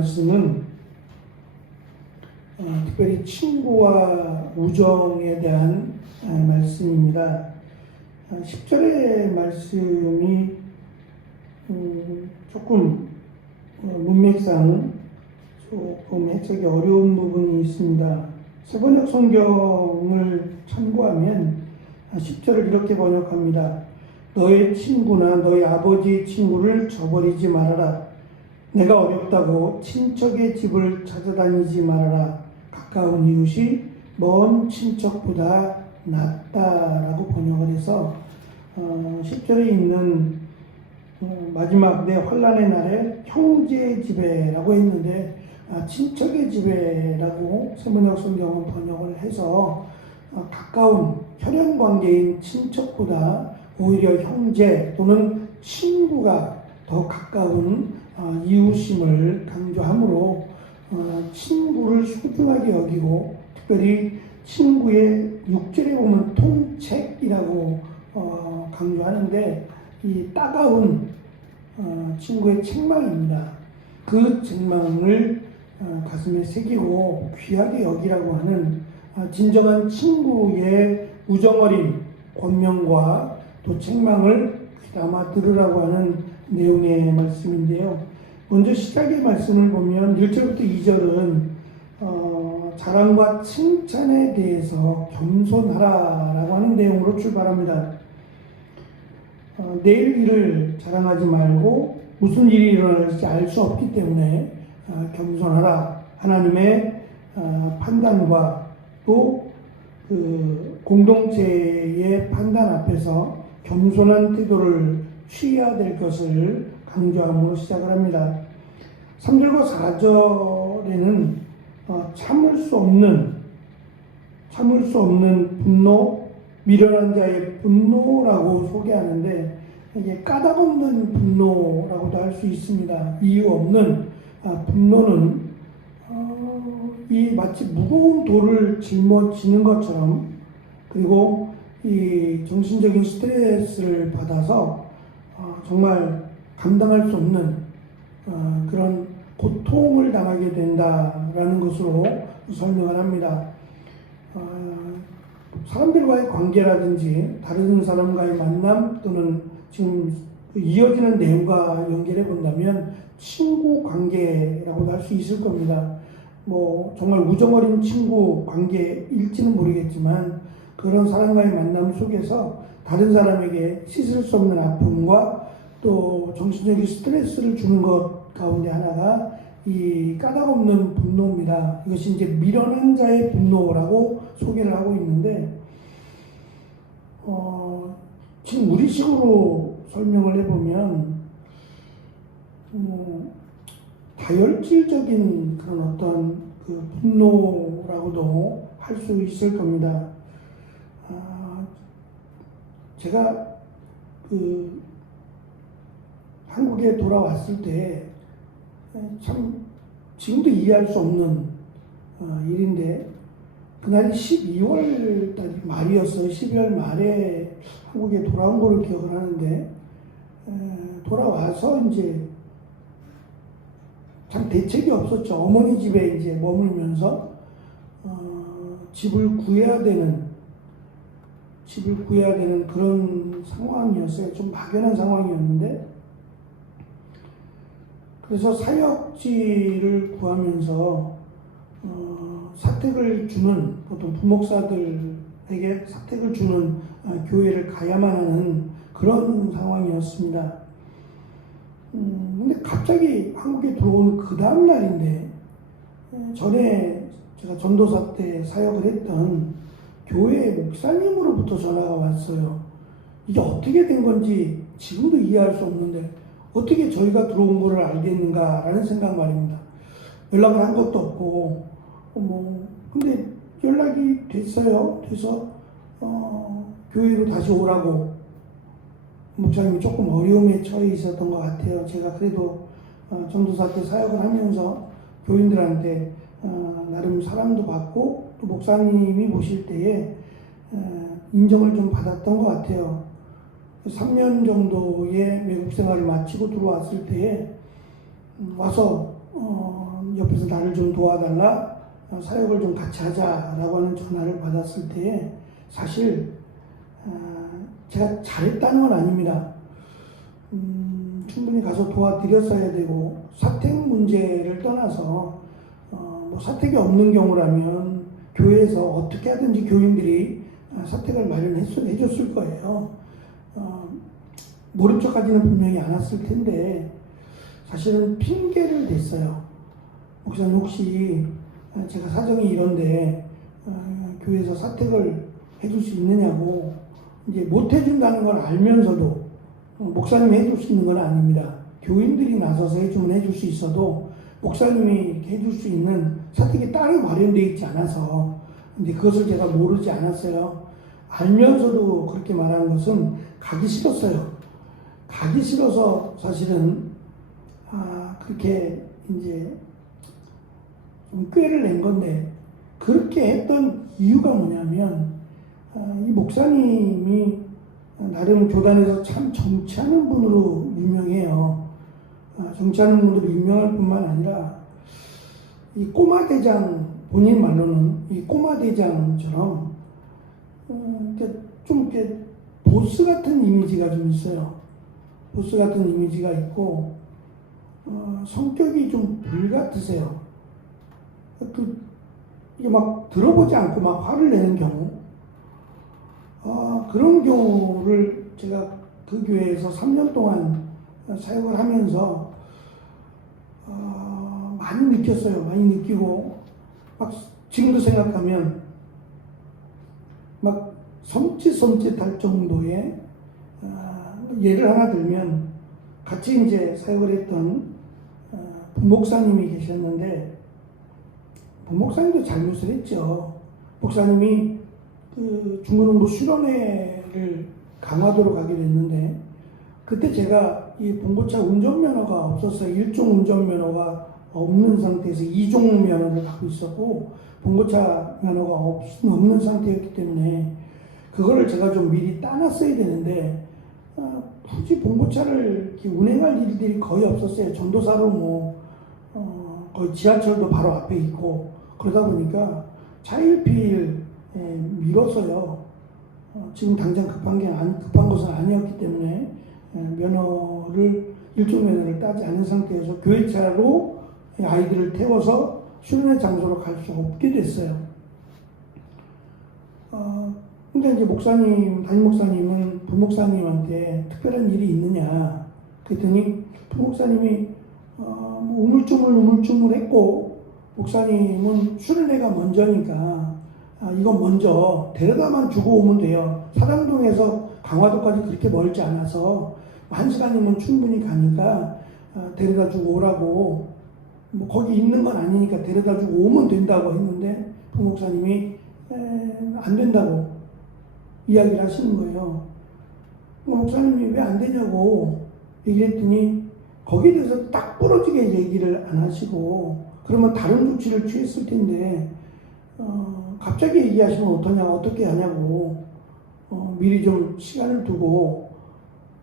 말씀은 특별히 친구와 우정에 대한 말씀입니다. 10절의 말씀이 조금 문맥상 조금 해석이 어려운 부분이 있습니다. 세번역 성경을 참고하면 10절을 이렇게 번역합니다. 너의 친구나 너희 아버지의 친구를 저버리지 말아라. 내가 어렵다고 친척의 집을 찾아다니지 말아라. 가까운 이웃이 먼 친척보다 낫다라고 번역을 해서 10절에 있는 마지막 내 환난의 날에 형제의 집에라고 했는데 친척의 집에라고 세번역 성경은 번역을 해서 가까운 혈연 관계인 친척보다 오히려 형제 또는 친구가 더 가까운 이웃임을 강조하므로 친구를 소중하게 여기고 특별히 친구의 6절에 보면 통책이라고 강조하는데 이 따가운 친구의 책망입니다. 그 책망을 가슴에 새기고 귀하게 여기라고 하는 진정한 친구의 우정어린 권면과 또 책망을 귀담아 들으라고 하는 내용의 말씀인데요. 먼저 시작의 말씀을 보면 1절부터 2절은 자랑과 칭찬에 대해서 겸손하라라고 하는 내용으로 출발합니다. 내일 일을 자랑하지 말고 무슨 일이 일어날지 알 수 없기 때문에 겸손하라. 하나님의 판단과 또 그 공동체의 판단 앞에서 겸손한 태도를 취해야 될 것을 강조함으로 시작을 합니다. 3절과 4절에는 참을 수 없는 분노, 미련한 자의 분노라고 소개하는데 이게 까닭없는 분노라고도 할 수 있습니다. 이유 없는 분노는 이 마치 무거운 돌을 짊어지는 것처럼 그리고 이 정신적인 스트레스를 받아서 정말 감당할 수 없는 그런 고통을 당하게 된다라는 것으로 설명을 합니다. 사람들과의 관계라든지 다른 사람과의 만남 또는 지금 이어지는 내용과 연결해 본다면 친구 관계라고도 할 수 있을 겁니다. 뭐 정말 우정어린 친구 관계일지는 모르겠지만 그런 사람과의 만남 속에서 다른 사람에게 씻을 수 없는 아픔과 또 정신적인 스트레스를 주는 것 가운데 하나가 이 까닭없는 분노입니다. 이것이 이제 미련한 자의 분노라고 소개를 하고 있는데 지금 우리식으로 설명을 해보면 다혈질적인 그런 어떤 그 분노라고도 할 수 있을 겁니다. 제가 그 한국에 돌아왔을 때 참 지금도 이해할 수 없는 일인데 그날이 12월 달 말이었어요. 12월 말에 한국에 돌아온 걸로 기억을 하는데 돌아와서 이제 참 대책이 없었죠. 어머니 집에 이제 머물면서 집을 구해야 되는 그런 상황이었어요. 좀 막연한 상황이었는데 그래서 사역지를 구하면서 사택을 주는 보통 부목사들에게 사택을 주는 교회를 가야만 하는 그런 상황이었습니다. 근데 갑자기 한국에 들어온 그 다음 날인데 전에 제가 전도사 때 사역을 했던 교회 목사님으로부터 전화가 왔어요. 이게 어떻게 된 건지 지금도 이해할 수 없는데 어떻게 저희가 들어온 거를 알겠는가라는 생각 말입니다. 연락을 한 것도 없고 근데 연락이 됐어요. 돼서 교회로 다시 오라고 목사님이 조금 어려움에 처해 있었던 것 같아요. 제가 그래도 전도사 때 사역을 하면서 교인들한테 나름 사랑도 받고 또 목사님이 보실 때에 인정을 좀 받았던 것 같아요. 3년 정도의 외국 생활을 마치고 들어왔을 때에 와서 옆에서 나를 좀 도와달라, 사역을 좀 같이 하자라고 하는 전화를 받았을 때 사실 제가 잘했다는 건 아닙니다. 충분히 가서 도와드렸어야 되고, 사택 문제를 떠나서 뭐 사택이 없는 경우라면 교회에서 어떻게 하든지 교인들이 사택을 마련해 줬을 거예요. 모른 척하지는 분명히 않았을 텐데 사실은 핑계를 댔어요. 목사님, 혹시 제가 사정이 이런데 교회에서 사택을 해줄 수 있느냐고. 이제 못 해준다는 걸 알면서도, 목사님이 해줄 수 있는 건 아닙니다. 교인들이 나서서 해주면 해줄 수 있어도 목사님이 이렇게 해줄 수 있는 사택이 따로 마련되어 있지 않아서, 근데 그것을 제가 모르지 않았어요. 알면서도 그렇게 말하는 것은 가기 싫었어요. 가기 싫어서 사실은 그렇게 이제 좀 꾀를 낸 건데, 그렇게 했던 이유가 뭐냐면 이 목사님이 나름 교단에서 참 정치하는 분으로 유명해요. 정치하는 분으로 유명할 뿐만 아니라 이 꼬마 대장, 본인 말로는 이 꼬마 대장처럼 좀 이렇게 보스 같은 이미지가 좀 있어요. 보스 같은 이미지가 있고 성격이 좀 불같으세요. 이게 막 들어보지 않고 막 화를 내는 경우, 그런 경우를 제가 그 교회에서 3년 동안 사역을 하면서 많이 느꼈어요. 많이 느끼고, 막 지금도 생각하면 막 섬찟할 정도의, 예를 하나 들면 같이 이제 사역을 했던 부목사님이 계셨는데, 부목사님도 잘못을 했죠. 목사님이 그 중고등부 수련회를 강화도로 가게 됐는데, 그때 제가 이 봉고차 운전면허가 없었어요. 1종 운전면허가 없는 상태에서 2종 면허를 갖고 있었고, 봉고차 면허가 없는 상태였기 때문에 그거를 제가 좀 미리 따놨어야 되는데, 굳이 봉고차를 운행할 일들이 거의 없었어요. 전도사로 거의 지하철도 바로 앞에 있고, 그러다 보니까 차일피일 미뤄서요. 지금 당장 급한 것은 아니었기 때문에 면허를, 1종 면허를 따지 않은 상태에서 교회차로 아이들을 태워서 수련회 장소로 갈 수 없게 됐어요. 근데 이제 담임 목사님은 부목사님한테 특별한 일이 있느냐 그랬더니, 부목사님이 우물쭈물했고, 목사님은 수련회가 먼저니까 이거 먼저 데려다만 주고 오면 돼요. 사당동에서 강화도까지 그렇게 멀지 않아서 1시간이면 충분히 가니까 데려다 주고 오라고, 거기 있는 건 아니니까 데려다 주고 오면 된다고 했는데, 부목사님이 안 된다고 이야기를 하시는 거예요. 목사님이 왜 안 되냐고 얘기했더니 거기에 대해서 딱 부러지게 얘기를 안 하시고, 그러면 다른 조치를 취했을 텐데 갑자기 얘기하시면 어떻게 하냐고, 미리 좀 시간을 두고,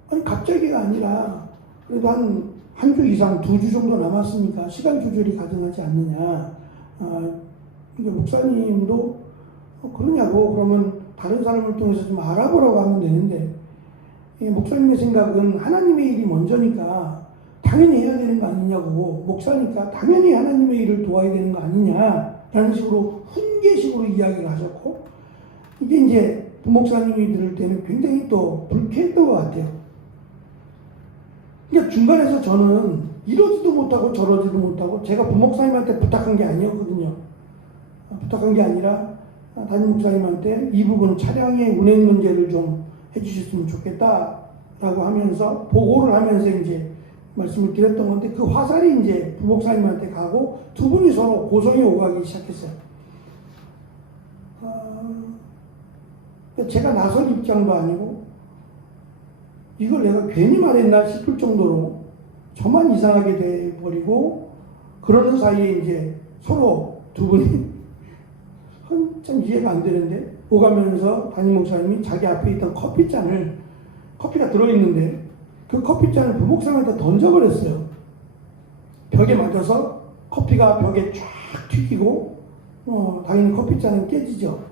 아니 갑자기가 아니라 그래도 한 주 이상, 2주 정도 남았으니까 시간 조절이 가능하지 않느냐. 목사님도 그러냐고, 그러면 다른 사람을 통해서 좀 알아보라고 하면 되는데, 목사님의 생각은 하나님의 일이 먼저니까 당연히 해야 되는 거 아니냐고, 목사니까 당연히 하나님의 일을 도와야 되는 거 아니냐라는 식으로 훈계식으로 이야기를 하셨고, 이게 이제 부목사님이 들을 때는 굉장히 또 불쾌했던 것 같아요. 그러니까 중간에서 저는 이러지도 못하고 저러지도 못하고, 제가 부목사님한테 부탁한 게 아니었거든요. 부탁한 게 아니라 담임 목사님한테 이 부분 차량의 운행 문제를 좀 해주셨으면 좋겠다라고 하면서 보고를 하면서 이제 말씀을 드렸던 건데, 그 화살이 이제 부목사님한테 가고 두 분이 서로 고성에 오가기 시작했어요. 제가 나설 입장도 아니고 이걸 내가 괜히 말했나 싶을 정도로 저만 이상하게 돼버리고, 그러는 사이에 이제 서로 두 분이 한참 이해가 안 되는데 오가면서 담임 목사님이 자기 앞에 있던 커피가 들어있는데 그 커피잔을 부목사님한테 던져버렸어요. 벽에 맞아서 커피가 벽에 쫙 튀기고 당연히 커피잔은 깨지죠.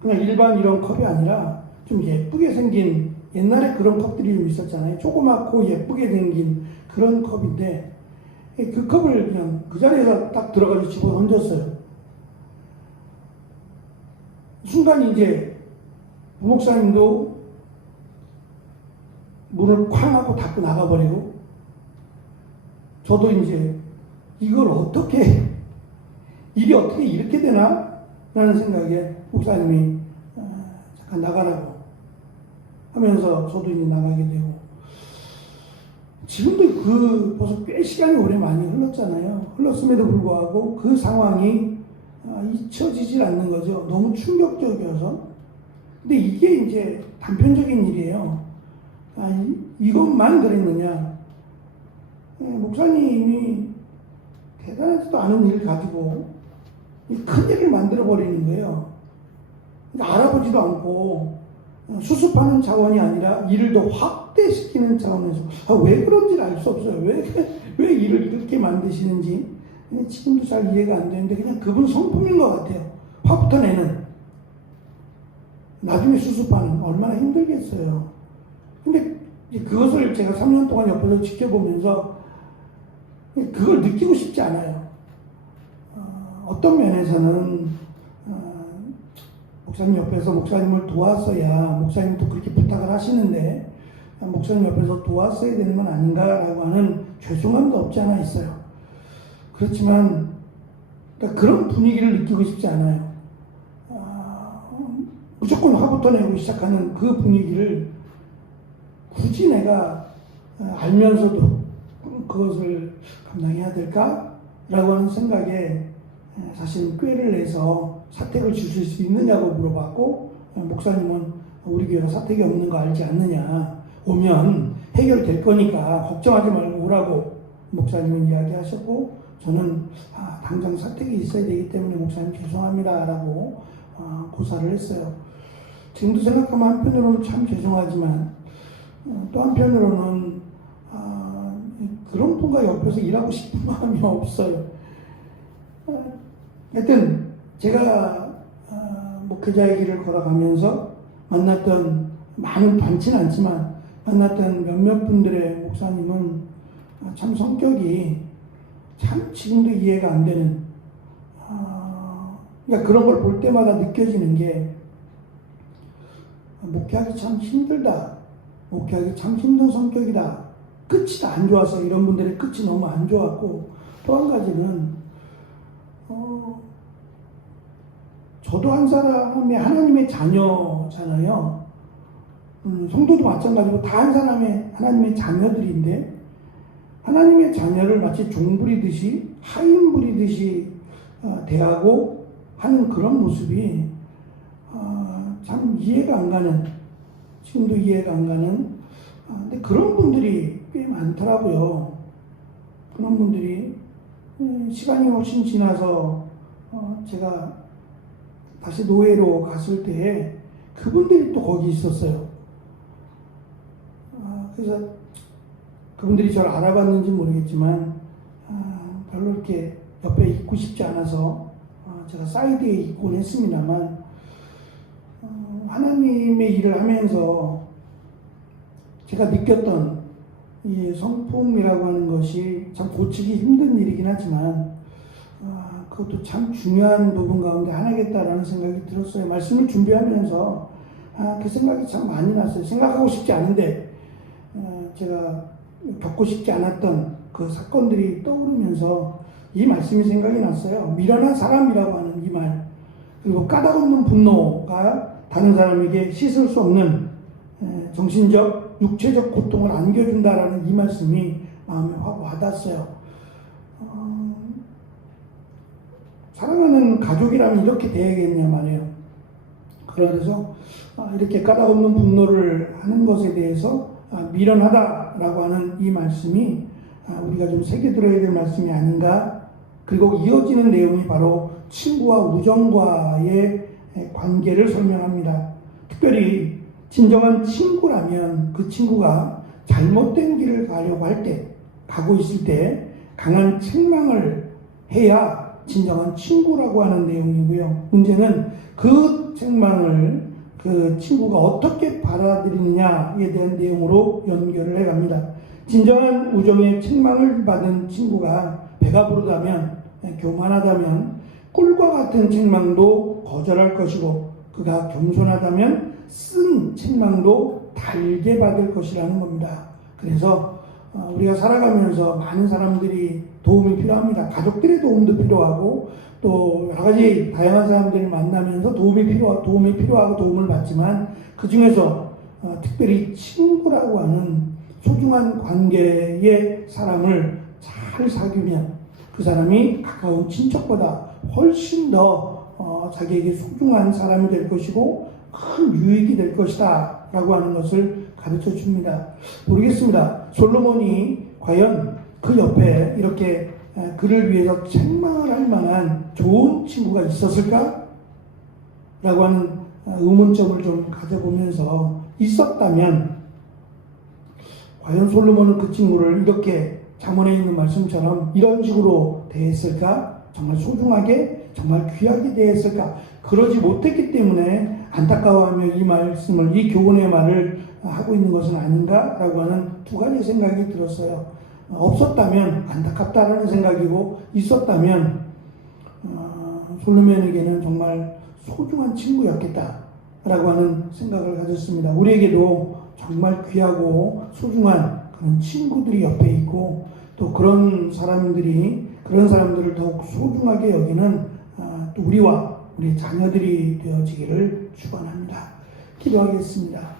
그냥 일반 이런 컵이 아니라 좀 예쁘게 생긴 옛날에 그런 컵들이 좀 있었잖아요. 조그맣고 예쁘게 생긴 그런 컵인데 그 컵을 그냥 그 자리에서 딱 들어가서 집어 던졌어요. 순간 이제 부목사님도 문을 쾅 하고 닫고 나가버리고 저도 이제 이걸 어떻게 일이 어떻게 이렇게 되나? 라는 생각에 목사님이 잠깐 나가라고 하면서 저도 이제 나가게 되고 지금도 벌써 꽤 시간이 오래 많이 흘렀잖아요. 흘렀음에도 불구하고 그 상황이 잊혀지질 않는 거죠. 너무 충격적이어서. 근데 이게 이제 단편적인 일이에요. 이것만 그랬느냐. 목사님이 대단하지도 않은 일을 가지고 큰 일을 만들어버리는 거예요. 알아보지도 않고 수습하는 차원이 아니라 일을 더 확대시키는 차원에서 왜 그런지를 알 수 없어요. 왜 일을 그렇게 만드시는지 지금도 잘 이해가 안 되는데 그냥 그분 성품인 것 같아요. 화부터 내는. 나중에 수습하는 얼마나 힘들겠어요. 근데 그것을 제가 3년 동안 옆에서 지켜보면서 그걸 느끼고 싶지 않아요. 어떤 면에서는 목사님 옆에서 목사님을 도왔어야 목사님도 그렇게 부탁을 하시는데 목사님 옆에서 도왔어야 되는 건 아닌가라고 하는 죄송함도 없지 않아 있어요. 그렇지만 그러니까 그런 분위기를 느끼고 싶지 않아요. 무조건 화부터 내고 시작하는 그 분위기를 굳이 내가 알면서도 그것을 감당해야 될까라고 하는 생각에 사실 꾀를 내서 사택을 주실 수 있느냐고 물어봤고 목사님은 우리 교회가 사택이 없는 거 알지 않느냐, 오면 해결될 거니까 걱정하지 말고 오라고 목사님은 이야기하셨고 저는 당장 사택이 있어야 되기 때문에 목사님 죄송합니다 라고 고사를 했어요. 지금도 생각하면 한편으로는 참 죄송하지만 또 한편으로는 그런 분과 옆에서 일하고 싶은 마음이 없어요. 하여튼 제가 목회자의 길을 걸어가면서 만났던 많지는 않지만 만났던 몇몇 분들의 목사님은 참 성격이 참 지금도 이해가 안 되는 그러니까 그런 걸 볼 때마다 느껴지는 게 목회하기 참 힘들다. 목회하기 참 힘든 성격이다. 끝이 다 안 좋아서 이런 분들의 끝이 너무 안 좋았고 또 한 가지는 저도 한 사람의 하나님의 자녀잖아요. 성도도 마찬가지고 다 한 사람의 하나님의 자녀들인데 하나님의 자녀를 마치 종 부리듯이 하인 부리듯이 대하고 하는 그런 모습이 참 이해가 안 가는 지금도 이해가 안 가는 근데 그런 분들이 꽤 많더라고요. 그런 분들이 시간이 훨씬 지나서 제가 다시 노예로 갔을 때 그분들이 또 거기 있었어요. 그래서 그분들이 저를 알아봤는지 모르겠지만 별로 이렇게 옆에 있고 싶지 않아서 제가 사이드에 있곤 했습니다만 하나님의 일을 하면서 제가 느꼈던 이 성품이라고 하는 것이 참 고치기 힘든 일이긴 하지만 그것도 참 중요한 부분 가운데 하나겠다라는 생각이 들었어요. 말씀을 준비하면서 그 생각이 참 많이 났어요. 생각하고 싶지 않은데 제가 겪고 싶지 않았던 그 사건들이 떠오르면서 이 말씀이 생각이 났어요. 미련한 사람이라고 하는 이 말, 그리고 까닭없는 분노가 다른 사람에게 씻을 수 없는 정신적, 육체적 고통을 안겨준다라는 이 말씀이 마음에 확 와닿았어요. 사랑하는 가족이라면 이렇게 대해야겠냐 말이에요. 그래서 이렇게 까닭없는 분노를 하는 것에 대해서 미련하다라고 하는 이 말씀이 우리가 좀 새겨들어야 될 말씀이 아닌가. 그리고 이어지는 내용이 바로 친구와 우정과의 관계를 설명합니다. 특별히 진정한 친구라면 그 친구가 잘못된 길을 가려고 할 때, 가고 있을 때 강한 책망을 해야 진정한 친구라고 하는 내용이고요. 문제는 그 책망을 그 친구가 어떻게 받아들이느냐에 대한 내용으로 연결을 해갑니다. 진정한 우정의 책망을 받은 친구가 배가 부르다면, 교만하다면 꿀과 같은 책망도 거절할 것이고, 그가 겸손하다면 쓴 책망도 달게 받을 것이라는 겁니다. 그래서 우리가 살아가면서 많은 사람들이 도움이 필요합니다. 가족들의 도움도 필요하고, 또 여러 가지 다양한 사람들을 만나면서 도움이 필요하고 도움을 받지만, 그 중에서 특별히 친구라고 하는 소중한 관계의 사람을 잘 사귀면 그 사람이 가까운 친척보다 훨씬 더 자기에게 소중한 사람이 될 것이고 큰 유익이 될 것이다 라고 하는 것을 가르쳐 줍니다. 모르겠습니다. 솔로몬이 과연 그 옆에 이렇게 그를 위해서 책망을 할 만한 좋은 친구가 있었을까? 라고 하는 의문점을 좀 가져보면서, 있었다면 과연 솔로몬은 그 친구를 이렇게 잠언에 있는 말씀처럼 이런 식으로 대했을까? 정말 소중하게, 정말 귀하게 대했을까? 그러지 못했기 때문에 안타까워하며 이 말씀을, 이 교훈의 말을 하고 있는 것은 아닌가라고 하는 두 가지 생각이 들었어요. 없었다면 안타깝다라는 생각이고, 있었다면 솔로몬에게는 정말 소중한 친구였겠다라고 하는 생각을 가졌습니다. 우리에게도 정말 귀하고 소중한 그런 친구들이 옆에 있고, 또 그런 사람들을 더욱 소중하게 여기는 또 우리와 우리 자녀들이 되어지기를 축원합니다. 기도하겠습니다.